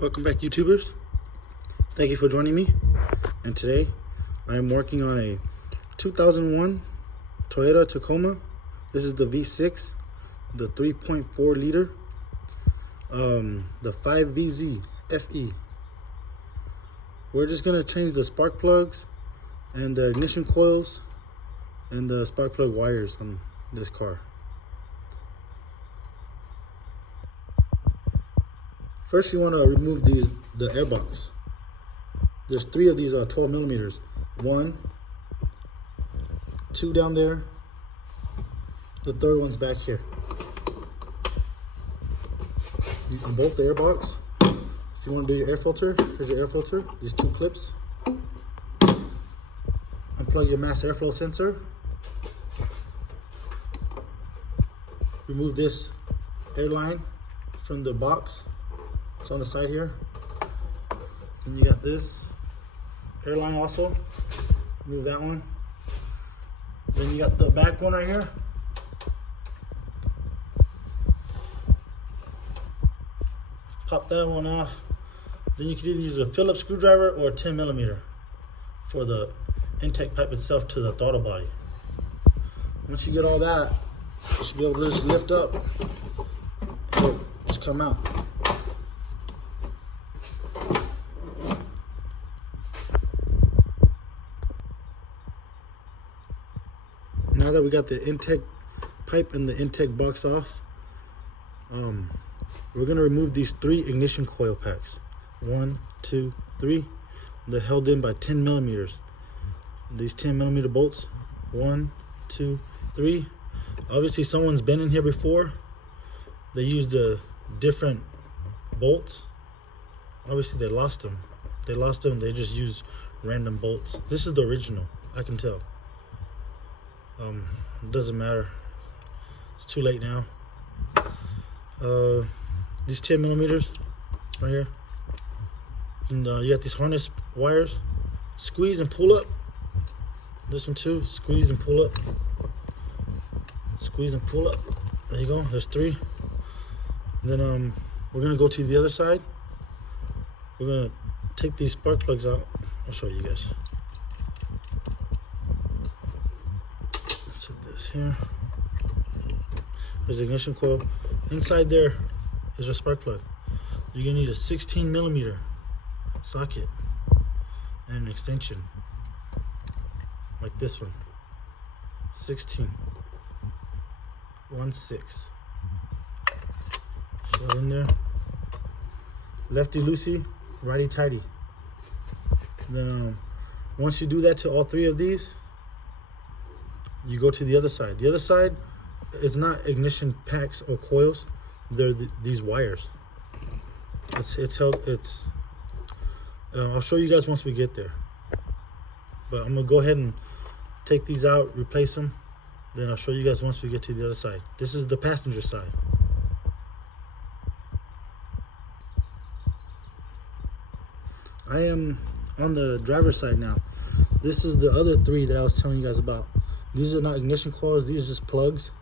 Welcome back, YouTubers. Thank you for joining me. And today I am working on a 2001 Toyota Tacoma. This is the V6, the 3.4 liter, the 5VZ FE. We're just gonna change the spark plugs and the ignition coils and the spark plug wires on this car. First, you want to remove the airbox. There's 3 of these 12 millimeters. 1, 2 down there. The third one's back here. You can bolt the airbox. If you want to do your air filter, here's your air filter. These 2 clips. Unplug your mass airflow sensor. Remove this air line from the box. It's on the side here. Then you got this airline also. Remove that one. Then you got the back one right here. Pop that one off. Then you can either use a Phillips screwdriver or a 10 millimeter for the intake pipe itself to the throttle body. Once you get all that, you should be able to just lift up and it'll just come out. Now that we got the intake pipe and the intake box off, we're gonna remove these 3 ignition coil packs. 1, 2, 3. They're held in by 10 millimeters. These 10 millimeter bolts. 1, 2, 3. Obviously, someone's been in here before. They used different bolts. Obviously, they lost them. They just used random bolts. This is the original. I can tell. It doesn't matter. It's too late now. These 10 millimeters right here. And you got these harness wires. Squeeze and pull up. This one too. Squeeze and pull up. Squeeze and pull up. There you go. There's 3. And then we're gonna go to the other side. We're gonna take these spark plugs out. I'll show you guys. Set this here. There's the ignition coil. Inside there is your spark plug. You're gonna need a 16 millimeter socket and an extension like this one. 16. 1/6. Shove in there. Lefty loosey, righty tighty. Then once you do that to all 3 of these, you go to the other side. The other side is not ignition packs or coils. They're these wires. It's held. I'll show you guys once we get there. But I'm gonna go ahead and take these out, replace them. Then I'll show you guys once we get to the other side. This is the passenger side. I am on the driver's side now. This is the other 3 that I was telling you guys about. These are not ignition coils, these are just plugs.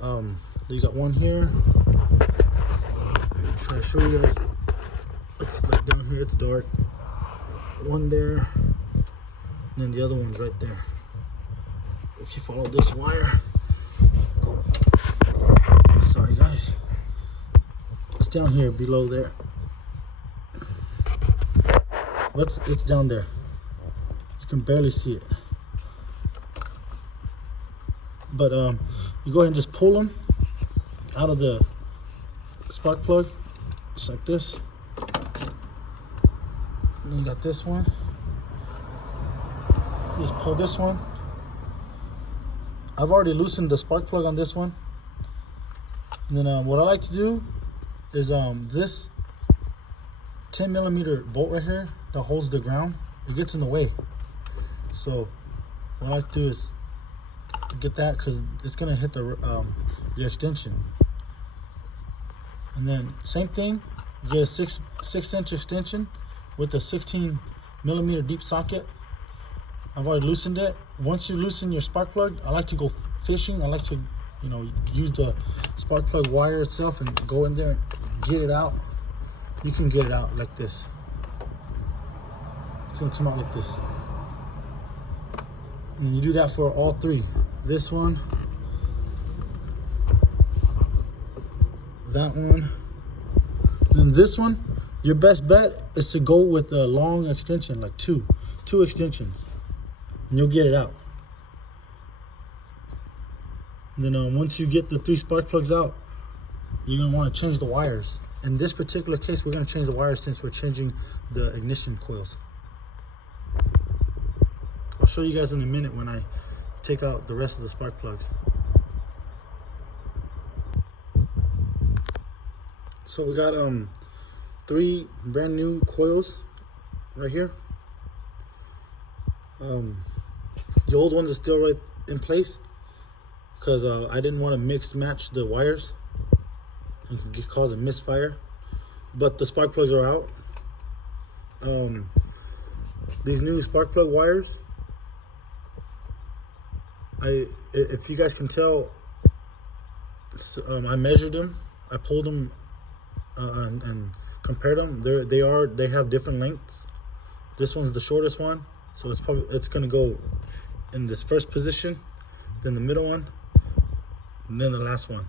You got one here. I'll try to show you guys. It's like down here, it's dark. One there, and then the other one's right there. If you follow this wire, sorry guys, it's down here below there. It's down there. You can barely see it. But you go ahead and just pull them out of the spark plug, just like this. And then you got this one. You just pull this one. I've already loosened the spark plug on this one. And then what I like to do is this 10 millimeter bolt right here that holds the ground, it gets in the way. So what I like to do is get that, because it's gonna hit the extension. And then same thing, you get a 6-inch extension with a 16 millimeter deep socket. I've already loosened it. Once you loosen your spark plug, I like to go fishing. I like to, use the spark plug wire itself and go in there and get it out. you can get it out like this. It's gonna come out like this. And you do that for all three. This one, that one, and this one. Your best bet is to go with a long extension, like two extensions, and you'll get it out. And then once you get the 3 spark plugs out, you're gonna want to change the wires. In this particular case, we're gonna change the wires since we're changing the ignition coils. I'll show you guys in a minute when I take out the rest of the spark plugs. So we got 3 brand new coils right here. The old ones are still right in place because I didn't want to mix match the wires and cause a misfire. But the spark plugs are out. These new spark plug wires, if you guys can tell, I measured them, I pulled them and compared them. They have different lengths. This one's the shortest one, so it's gonna go in this first position, then the middle one, and then the last one.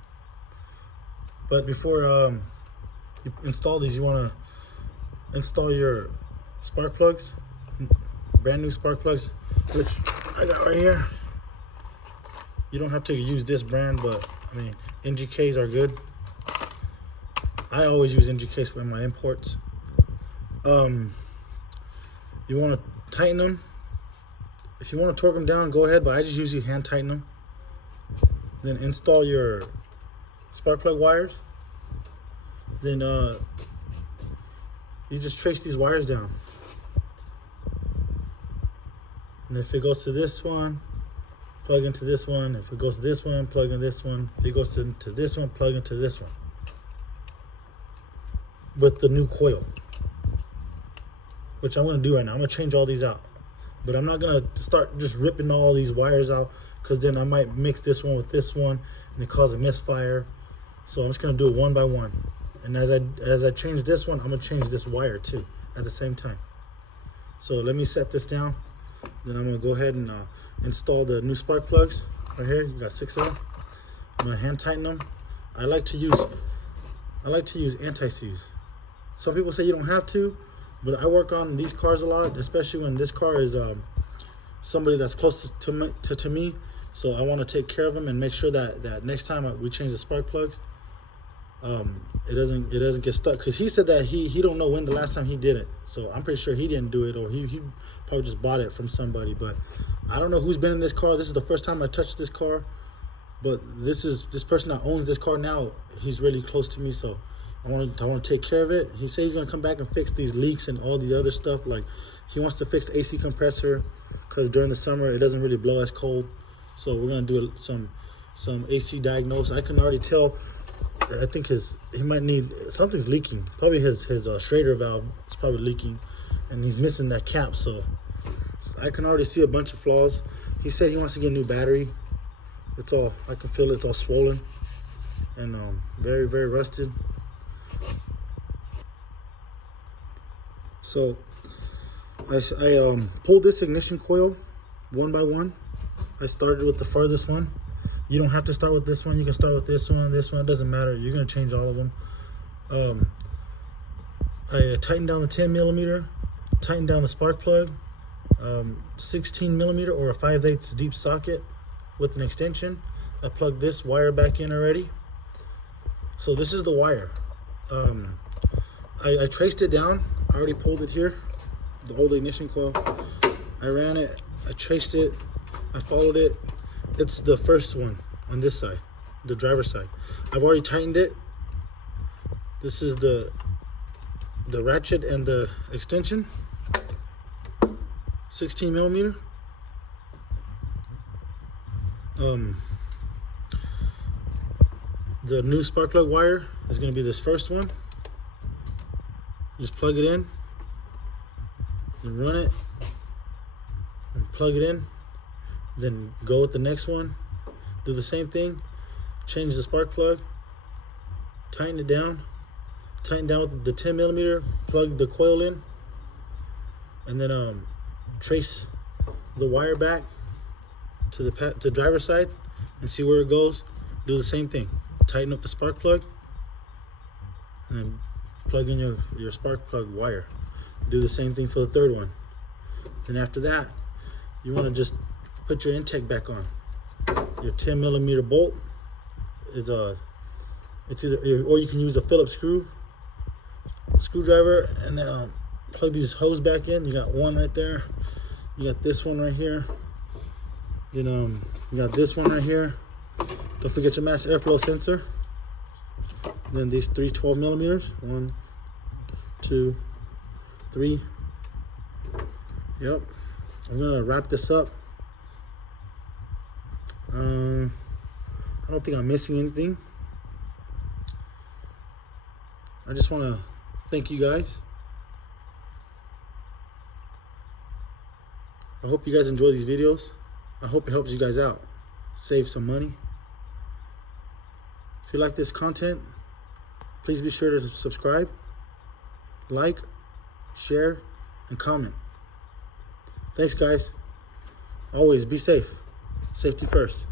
But before you install these, you want to install your spark plugs, brand new spark plugs, which I got right here. You don't have to use this brand, but I mean, NGKs are good. I always use NGKs for my imports. You want to tighten them. If you want to torque them down, go ahead, but I just usually hand tighten them. Then install your spark plug wires. Then you just trace these wires down. And if it goes to this one, plug into this one. If it goes to this one, plug in this one. If it goes to this one, plug into this one. With the new coil, which I'm going to do right now. I'm going to change all these out. But I'm not going to start just ripping all these wires out, because then I might mix this one with this one and it cause a misfire. So I'm just going to do it one by one. And as I change this one, I'm going to change this wire too at the same time. So let me set this down. Then I'm going to go ahead and install the new spark plugs right here. You got 6 of them. I'm going to hand tighten them. I like to use anti-seize. Some people say you don't have to, but I work on these cars a lot, especially when this car is somebody that's close to me. So I want to take care of them and make sure that next time we change the spark plugs, it doesn't get stuck. Because he said that he don't know when the last time he did it. So I'm pretty sure he didn't do it, or he probably just bought it from somebody. But I don't know who's been in this car. This is the first time I touched this car. But this person that owns this car now, he's really close to me, so I want to take care of it. He said he's going to come back and fix these leaks and all the other stuff. Like, he wants to fix the AC compressor, because during the summer it doesn't really blow as cold. So we're going to do some AC diagnose. I can already tell. I think he might need, something's leaking. Probably his Schrader valve is probably leaking, and he's missing that cap. So I can already see a bunch of flaws. He said he wants to get a new battery. I can feel it's all swollen and very, very rusted. So I pulled this ignition coil one by one. I started with the furthest one. You don't have to start with this one. You can start with this one, it doesn't matter. You're gonna change all of them. I tightened down the 10 millimeter, tightened down the spark plug, 16 millimeter or a 5/8 deep socket with an extension. I plugged this wire back in already. So this is the wire. I traced it down. I already pulled it here, the old ignition coil. I ran it, I traced it, I followed it. It's the first one on this side, the driver's side. I've already tightened it. This is the ratchet and the extension, 16 millimeter. The new spark plug wire is going to be this first one. Just plug it in and run it and plug it in, then go with the next one, do the same thing, change the spark plug, tighten it down, tighten down with the 10 millimeter, plug the coil in, and then trace the wire back to the driver's side and see where it goes. Do the same thing. Tighten up the spark plug and then plug in your spark plug wire. Do the same thing for the third one. Then after that, you want to just put your intake back on. Your 10 millimeter bolt is it's either, or you can use a Phillips screwdriver, and then plug these hoses back in. You got one right there. You got this one right here. Then you got this one right here. Don't forget your mass airflow sensor. Then these 3 12 millimeters. 1, 2, 3. Yep. I'm gonna wrap this up. I don't think I'm missing anything. I just want to thank you guys. I hope you guys enjoy these videos. I hope it helps you guys out. Save some money. If you like this content, please be sure to subscribe, like, share, and comment. Thanks, guys. Always be safe. Safety first.